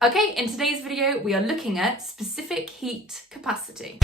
Okay, in today's video, we are looking at specific heat capacity.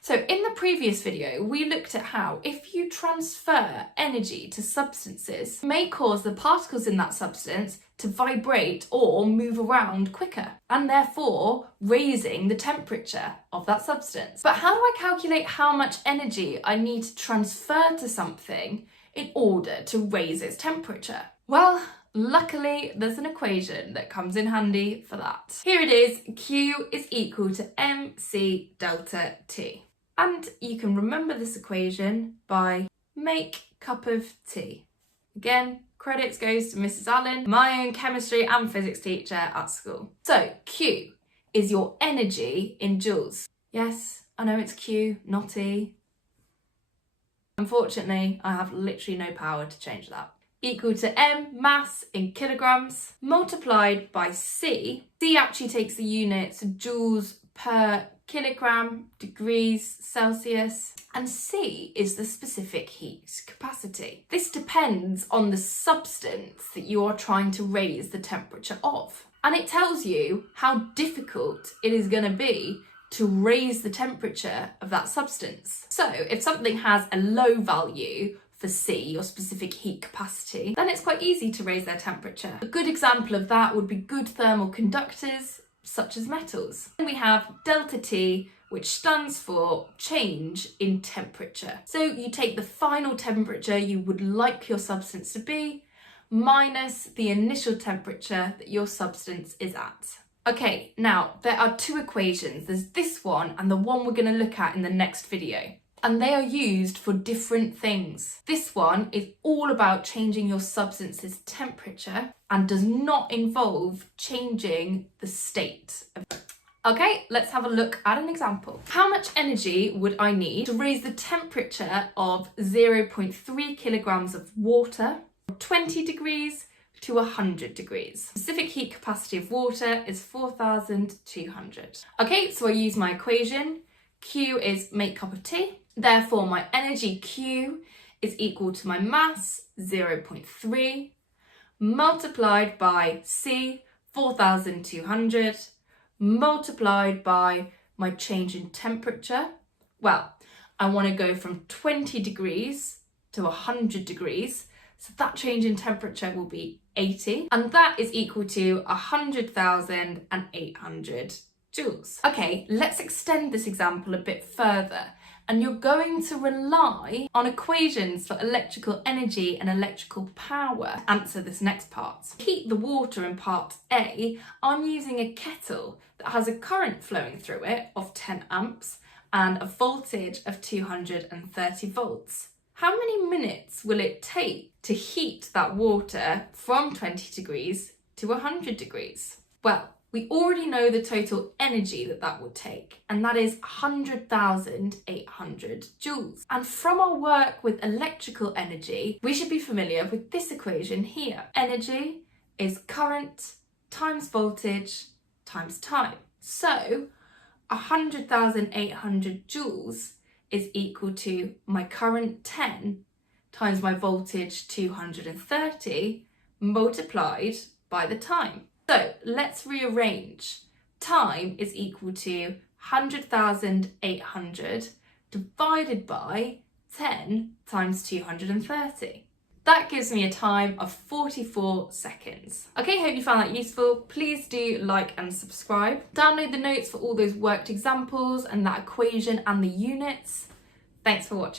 So in the previous video, we looked at how if you transfer energy to substances, it may cause the particles in that substance to vibrate or move around quicker, and therefore raising the temperature of that substance. But how do I calculate how much energy I need to transfer to something in order to raise its temperature? Well, luckily there's an equation that comes in handy for that. Here it is, Q is equal to mcΔT. And you can remember this equation by make cup of tea. Again, credits goes to Mrs. Allen, my own chemistry and physics teacher at school. So Q is your energy in joules. Yes, I know it's Q, not E. Unfortunately, I have literally no power to change that. Equal to M, mass in kilograms, multiplied by C. C actually takes the units joules per kilogram, degrees Celsius, and C is the specific heat capacity. This depends on the substance that you are trying to raise the temperature of. And it tells you how difficult it is going to be to raise the temperature of that substance. So if something has a low value for C, your specific heat capacity, then it's quite easy to raise their temperature. A good example of that would be good thermal conductors, such as metals. And we have delta T, which stands for change in temperature. So you take the final temperature you would like your substance to be, minus the initial temperature that your substance is at. Okay, now there are two equations. There's this one and the one we're going to look at in the next video. And they are used for different things. This one is all about changing your substance's temperature and does not involve changing the state. Okay, let's have a look at an example. How much energy would I need to raise the temperature of 0.3 kilograms of water from 20 degrees to 100 degrees? Specific heat capacity of water is 4,200. Okay, so I use my equation. Q is make cup of tea. Therefore, my energy Q is equal to my mass, 0.3, multiplied by C, 4,200, multiplied by my change in temperature. Well, I want to go from 20 degrees to 100 degrees. So that change in temperature will be 80. And that is equal to 100,800 joules. Okay, let's extend this example a bit further. And you're going to rely on equations for electrical energy and electrical power to answer this next part. To heat the water in part A, I'm using a kettle that has a current flowing through it of 10 amps and a voltage of 230 volts. How many minutes will it take to heat that water from 20 degrees to 100 degrees? Well, we already know the total energy that would take, and that is 100,800 joules. And from our work with electrical energy, we should be familiar with this equation here. Energy is current times voltage times time. So 100,800 joules is equal to my current 10 times my voltage 230 multiplied by the time. So let's rearrange. Time is equal to 100,800 divided by 10 times 230. That gives me a time of 44 seconds. Okay, hope you found that useful. Please do like and subscribe. Download the notes for all those worked examples and that equation and the units. Thanks for watching.